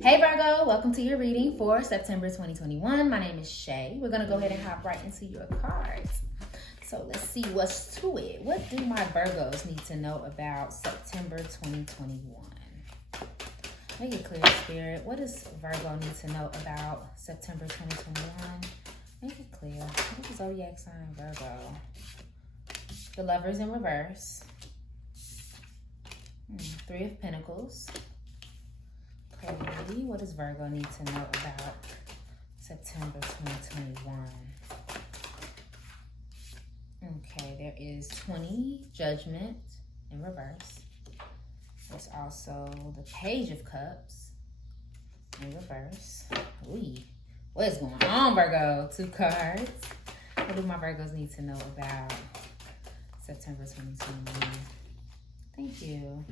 Hey Virgo, welcome to your reading for September 2021. My name is Shay. We're going to go ahead and hop right into your cards. So let's see what's to it. What do my Virgos need to know about September 2021? Make it clear, Spirit. What does Virgo need to know about September 2021? Make it clear. What is zodiac sign Virgo? The Lovers in reverse. Three of Pentacles. Okay, what does Virgo need to know about September 2021? Okay, there is 20, Judgment in reverse. There's also the Page of Cups in reverse. Ooh, what is going on, Virgo? 2 cards. What do my Virgos need to know about September 2021? Thank you.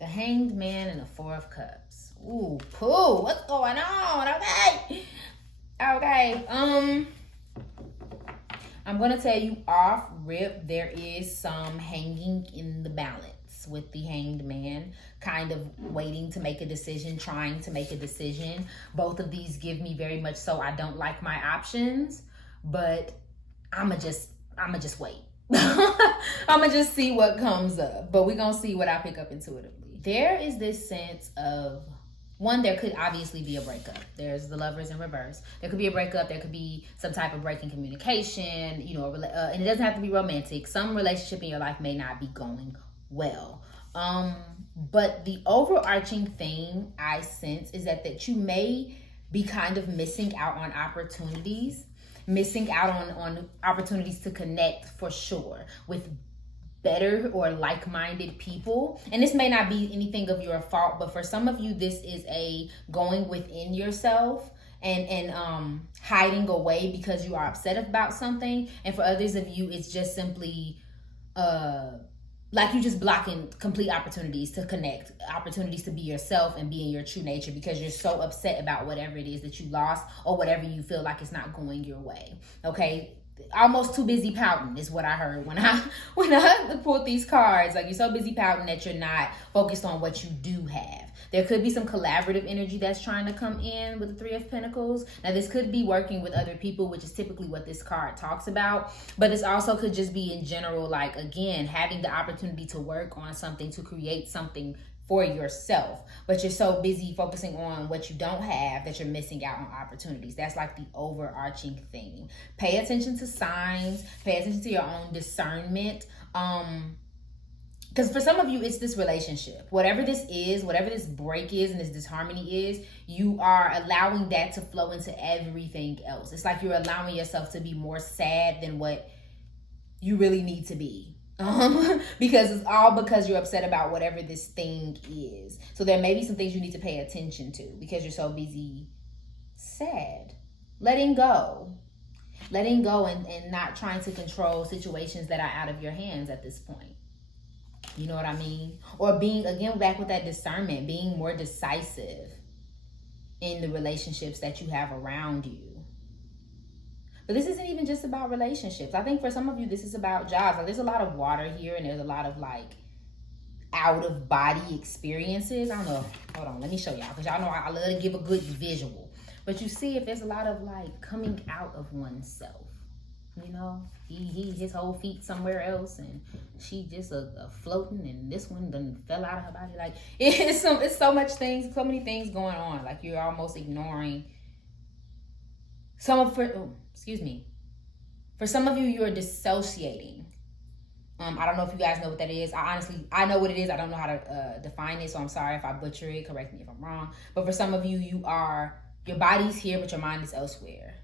The Hanged Man and the 4 of Cups. Ooh, poo. What's going on? Okay. I'm going to tell you off rip, there is some hanging in the balance with the Hanged Man, kind of waiting to make a decision, trying to make a decision. Both of these give me very much so I don't like my options, but I'ma just wait. I'ma just see what comes up, but we're gonna see what I pick up intuitively. There is this sense of, one, there could obviously be a breakup. There's the Lovers in reverse. There could be a breakup. There could be some type of break in communication, you know, and it doesn't have to be romantic. Some relationship in your life may not be going well. But the overarching thing I sense is that you may be kind of missing out on opportunities, missing out on opportunities to connect for sure with better or like-minded people. And this may not be anything of your fault, but for some of you, this is a going within yourself and hiding away because you are upset about something. And for others of you, it's just simply like you just blocking complete opportunities to connect, opportunities to be yourself and be in your true nature because you're so upset about whatever it is that you lost or whatever you feel like it's not going your way. Okay, almost too busy pouting is what I heard when I pulled these cards. Like, you're so busy pouting that you're not focused on what you do have. There could be some collaborative energy that's trying to come in with the 3 of Pentacles. Now, this could be working with other people, which is typically what this card talks about. But this also could just be in general, like, again, having the opportunity to work on something, to create something for yourself. But you're so busy focusing on what you don't have that you're missing out on opportunities. That's like the overarching thing. Pay attention to signs. Pay attention to your own discernment. Because for some of you, it's this relationship. Whatever this is, whatever this break is and this disharmony is, you are allowing that to flow into everything else. It's like you're allowing yourself to be more sad than what you really need to be. Because it's all because you're upset about whatever this thing is. So there may be some things you need to pay attention to because you're so busy sad. Letting go and not trying to control situations that are out of your hands at this point. You know what I mean? Or being, again, back with that discernment, being more decisive in the relationships that you have around you. But this isn't even just about relationships. I think for some of you, this is about jobs. Like, there's a lot of water here and there's a lot of like out of body experiences. I don't know. Hold on. Let me show y'all, because y'all know I love to give a good visual. But you see, if there's a lot of like coming out of oneself, you know, his whole feet somewhere else and she just a floating, and this one done fell out of her body. Like, it's so much things, so many things going on. Like, you're almost ignoring for some of you, you're dissociating. I don't know if you guys know what that is. I know what it is. I don't know how to define it, so I'm sorry if I butcher it. Correct me if I'm wrong. But for some of you, your body's here, but your mind is elsewhere.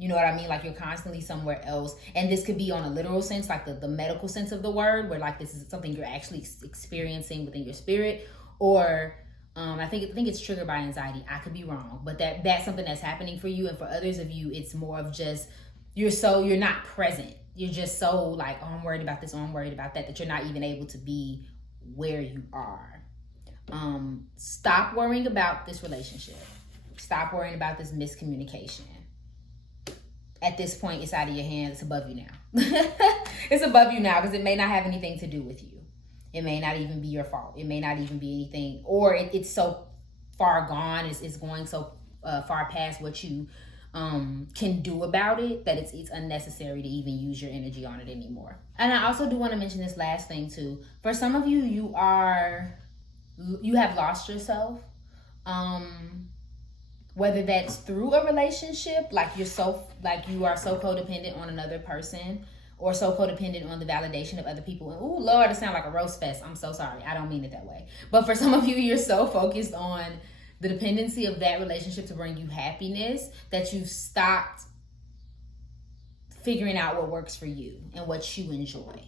You know what I mean? Like, you're constantly somewhere else. And this could be on a literal sense, like the medical sense of the word, where like this is something you're actually experiencing within your spirit. Or I think it's triggered by anxiety. I could be wrong, but that's something that's happening for you. And for others of you, it's more of just, you're not present. You're just so like, oh, I'm worried about this, oh, I'm worried about that you're not even able to be where you are. Stop worrying about this relationship. Stop worrying about this miscommunication. At this point, it's out of your hands. It's above you now. It's above you now because it may not have anything to do with you. It may not even be your fault. It may not even be anything, or it's so far gone, is going so far past what you can do about it, that it's unnecessary to even use your energy on it anymore. And I also do want to mention this last thing too. For some of you, you have lost yourself. Whether that's through a relationship, like you are so codependent on another person, or so codependent on the validation of other people. And ooh, Lord, it sounds like a roast fest. I'm so sorry. I don't mean it that way. But for some of you, you're so focused on the dependency of that relationship to bring you happiness that you've stopped figuring out what works for you and what you enjoy.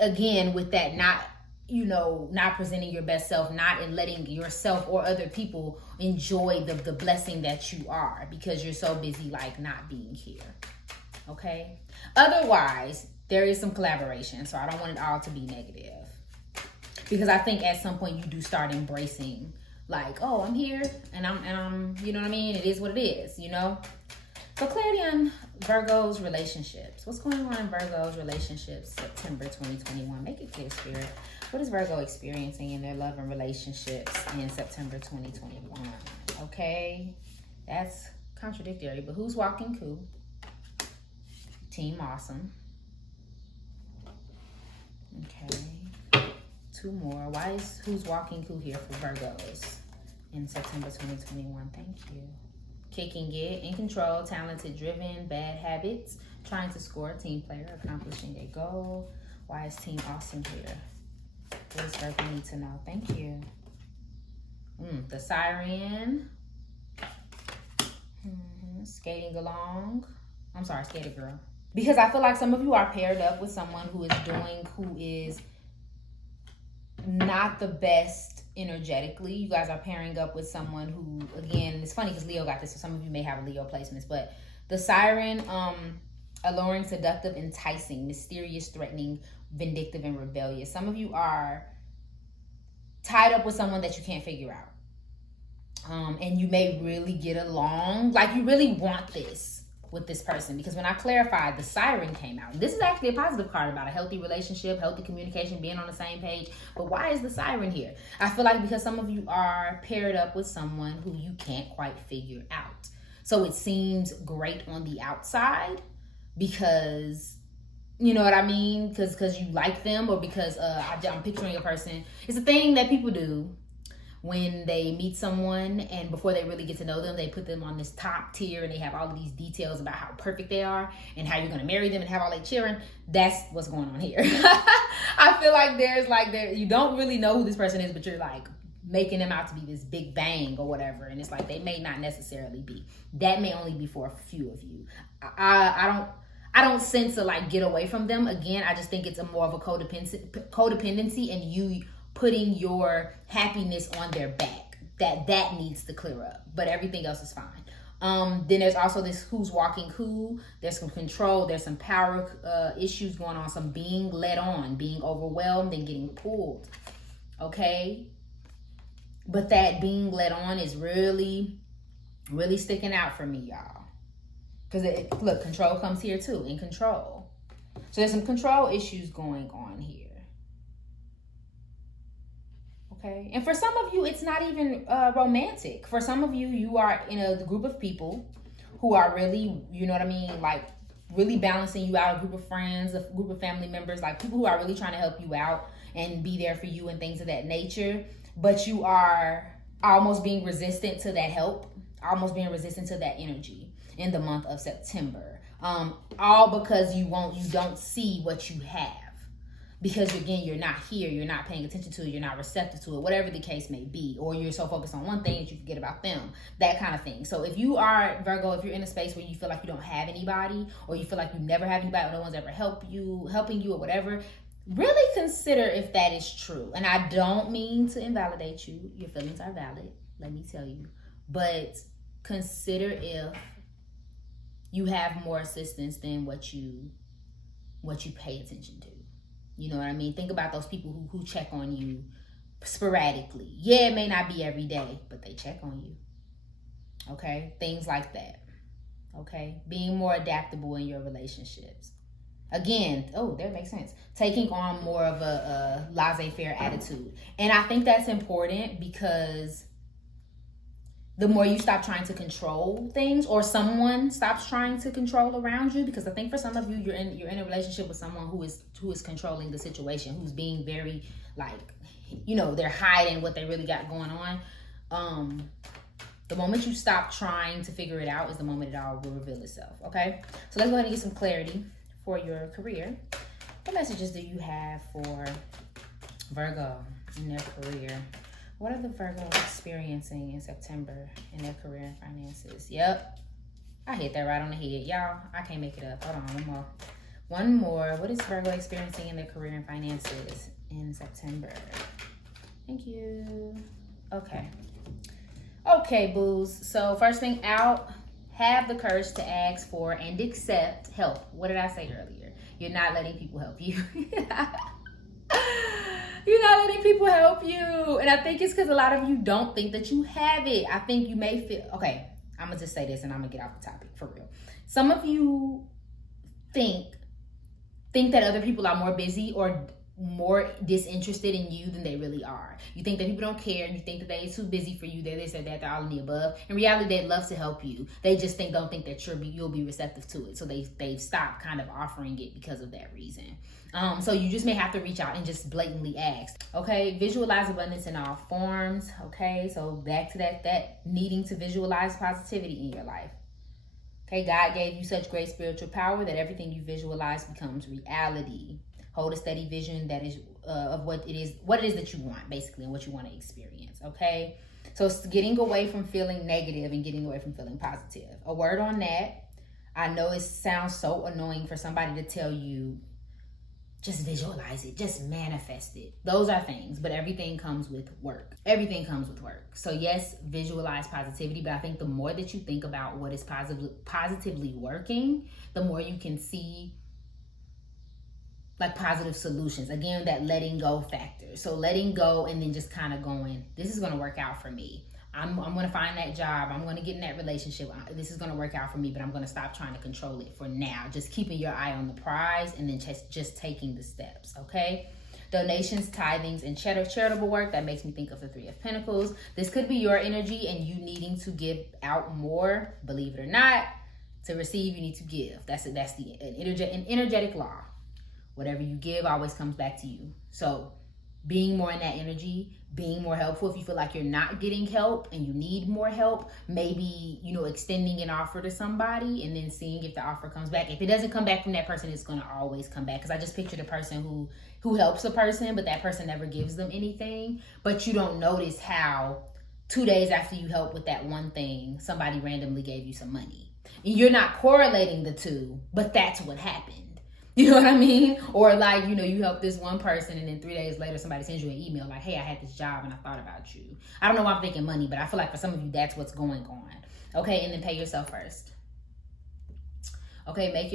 Again, with that, not presenting your best self, not in letting yourself or other people enjoy the blessing that you are, because you're so busy like not being here. Okay? Otherwise, there is some collaboration, so I don't want it all to be negative. Because I think at some point you do start embracing, like, oh, I'm here and I'm you know what I mean? It is what it is, you know? So clarity on Virgo's relationships. What's going on in Virgo's relationships September 2021? Make it clear, Spirit. What is Virgo experiencing in their love and relationships in September 2021? Okay, that's contradictory, but who's walking cool? Team Awesome. Okay, 2 more. Why is who's walking cool here for Virgos in September 2021? Thank you. Kicking it, in control, talented, driven, bad habits, trying to score, team player, accomplishing a goal. Why is Team Awesome here? What does Virgo need to know? Thank you. The Siren. Skating along. I'm sorry, Skater Girl. Because I feel like some of you are paired up with someone who is not the best energetically. You guys are pairing up with someone who, again, it's funny because Leo got this, so some of you may have Leo placements, but the Siren, alluring, seductive, enticing, mysterious, threatening, vindictive, and rebellious. Some of you are tied up with someone that you can't figure out. And you may really get along, like you really want this with this person, because when I clarified, the Siren came out. This is actually a positive card about a healthy relationship, healthy communication, being on the same page. But why is the Siren here? I feel like because some of you are paired up with someone who you can't quite figure out. So it seems great on the outside because, you know what I mean? Because you like them, or because I'm picturing a person. It's a thing that people do when they meet someone, and before they really get to know them, they put them on this top tier and they have all of these details about how perfect they are and how you're going to marry them and have all their children. That's what's going on here. I feel like you don't really know who this person is, but you're like making them out to be this big bang or whatever, and it's like they may not necessarily be. That may only be for a few of you. I don't sense a like get away from them. Again, I just think it's a more of a codependency and you putting your happiness on their back. That needs to clear up, but everything else is fine. Then there's also this who's walking who. There's some control. There's some power issues going on. Some being led on, being overwhelmed and getting pulled. Okay, but that being led on is really, really sticking out for me, y'all. Because look, control comes here too. In control, so there's some control issues going on here. Okay, and for some of you, it's not even romantic. For some of you, you are in a group of people who are really, you know what I mean, like really balancing you out, a group of friends, a group of family members, like people who are really trying to help you out and be there for you and things of that nature. But you are almost being resistant to that help, almost being resistant to that energy in the month of September. All because you don't see what you have. Because again, you're not here, you're not paying attention to it, you're not receptive to it, whatever the case may be, or you're so focused on one thing that you forget about them, that kind of thing. So if you are Virgo, if you're in a space where you feel like you don't have anybody, or you feel like you never have anybody, or no one's ever helping you or whatever, really consider if that is true. And I don't mean to invalidate you. Your feelings are valid, let me tell you. But consider if you have more assistance than what you pay attention to. You know what I mean? Think about those people who check on you sporadically. Yeah, it may not be every day, but they check on you. Okay? Things like that. Okay? Being more adaptable in your relationships. Again, oh, that makes sense. Taking on more of a laissez-faire attitude. And I think that's important because the more you stop trying to control things, or someone stops trying to control around you, because I think for some of you, you're in a relationship with someone who is controlling the situation, who's being very, like, you know, they're hiding what they really got going on. The moment you stop trying to figure it out is the moment it all will reveal itself. Okay, so let's go ahead and get some clarity for your career. What messages do you have for Virgo in their career? What are the Virgos experiencing in September in their career and finances? Yep, I hit that right on the head. Y'all, I can't make it up. Hold on, one more. What is Virgo experiencing in their career and finances in September? Thank you. Okay, booze. So first thing out, have the courage to ask for and accept help. What did I say earlier? You're not letting people help you. You're not letting people help you. And I think it's because a lot of you don't think that you have it. I think you may feel, okay, I'm going to just say this and I'm going to get off the topic for real. Some of you think that other people are more busy or more disinterested in you than they really are. You think that people don't care. You think that they're too busy for you. They're this or that. They're all in the above. In reality, they'd love to help you. They just don't think that you'll be receptive to it. So they've stopped kind of offering it because of that reason. So you just may have to reach out and just blatantly ask. Okay, visualize abundance in all forms. Okay, so back to that needing to visualize positivity in your life. Okay, God gave you such great spiritual power that everything you visualize becomes reality. Hold a steady vision that is of what it is that you want, basically, and what you want to experience. Okay, so it's getting away from feeling negative and getting away from feeling positive. A word on that. I know it sounds so annoying for somebody to tell you, just visualize it, just manifest it. Those are things, but everything comes with work. Everything comes with work. So yes, visualize positivity, but I think the more that you think about what is positively working, the more you can see like positive solutions. Again, that letting go factor. So letting go and then just kind of going, this is going to work out for me. I'm going to find that job. I'm going to get in that relationship. This is going to work out for me, but I'm going to stop trying to control it for now. Just keeping your eye on the prize and then just taking the steps. Okay. Donations, tithings, and charitable work. That makes me think of the Three of Pentacles. This could be your energy and you needing to give out more. Believe it or not, to receive, you need to give. That's an energetic law. Whatever you give always comes back to you. So being more in that energy, being more helpful. If you feel like you're not getting help and you need more help, maybe, extending an offer to somebody and then seeing if the offer comes back. If it doesn't come back from that person, it's going to always come back. Because I just pictured a person who helps a person, but that person never gives them anything. But you don't notice how 2 days after you help with that one thing, somebody randomly gave you some money. And you're not correlating the two, but that's what happened. You know what I mean? Or like, you help this one person and then 3 days later somebody sends you an email like, hey, I had this job and I thought about you. I don't know why I'm thinking money, but I feel like for some of you, that's what's going on. Okay, and then pay yourself first. Okay, make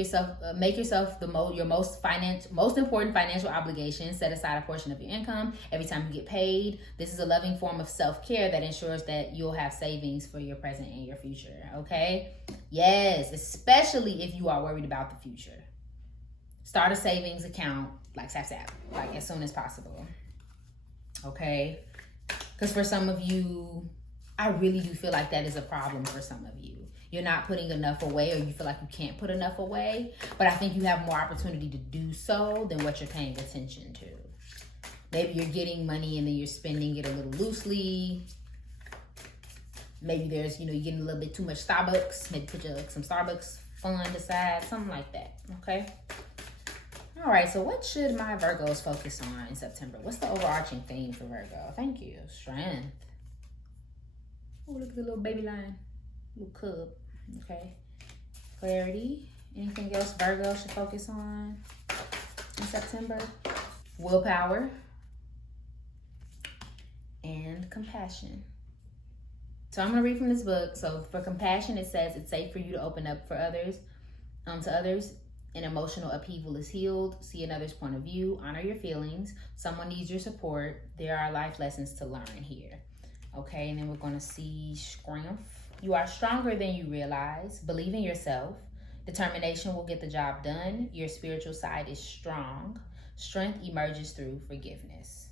yourself your most important financial obligation. Set aside a portion of your income every time you get paid. This is a loving form of self-care that ensures that you'll have savings for your present and your future. Okay? Yes, especially if you are worried about the future. Start a savings account like as soon as possible. Okay? Because for some of you, I really do feel like that is a problem for some of you. You're not putting enough away, or you feel like you can't put enough away. But I think you have more opportunity to do so than what you're paying attention to. Maybe you're getting money and then you're spending it a little loosely. Maybe there's, you're getting a little bit too much Starbucks. Maybe put some Starbucks fund aside, something like that. Okay? All right, so what should my Virgos focus on in September? What's the overarching theme for Virgo? Thank you. Strength. Oh, look at the little baby lion. Little cub. Okay. Clarity. Anything else Virgo should focus on in September? Willpower. And compassion. So I'm going to read from this book. So for compassion, it says it's safe for you to open up for others, to others. An emotional upheaval is healed. See another's point of view. Honor your feelings. Someone needs your support. There are life lessons to learn here. Okay, and then we're going to see strength. You are stronger than you realize. Believe in yourself. Determination will get the job done. Your spiritual side is strong. Strength emerges through forgiveness.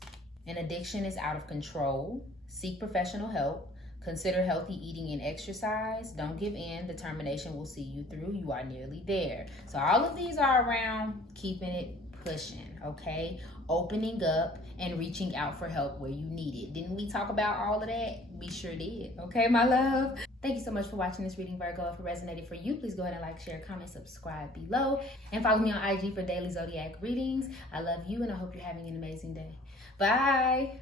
An addiction is out of control. Seek professional help. Consider healthy eating and exercise. Don't give in. Determination will see you through. You are nearly there. So all of these are around keeping it pushing, okay? Opening up and reaching out for help where you need it. Didn't we talk about all of that? We sure did. Okay, my love? Thank you so much for watching this reading, Virgo. If it resonated for you, please go ahead and like, share, comment, subscribe below. And follow me on IG for daily zodiac readings. I love you and I hope you're having an amazing day. Bye.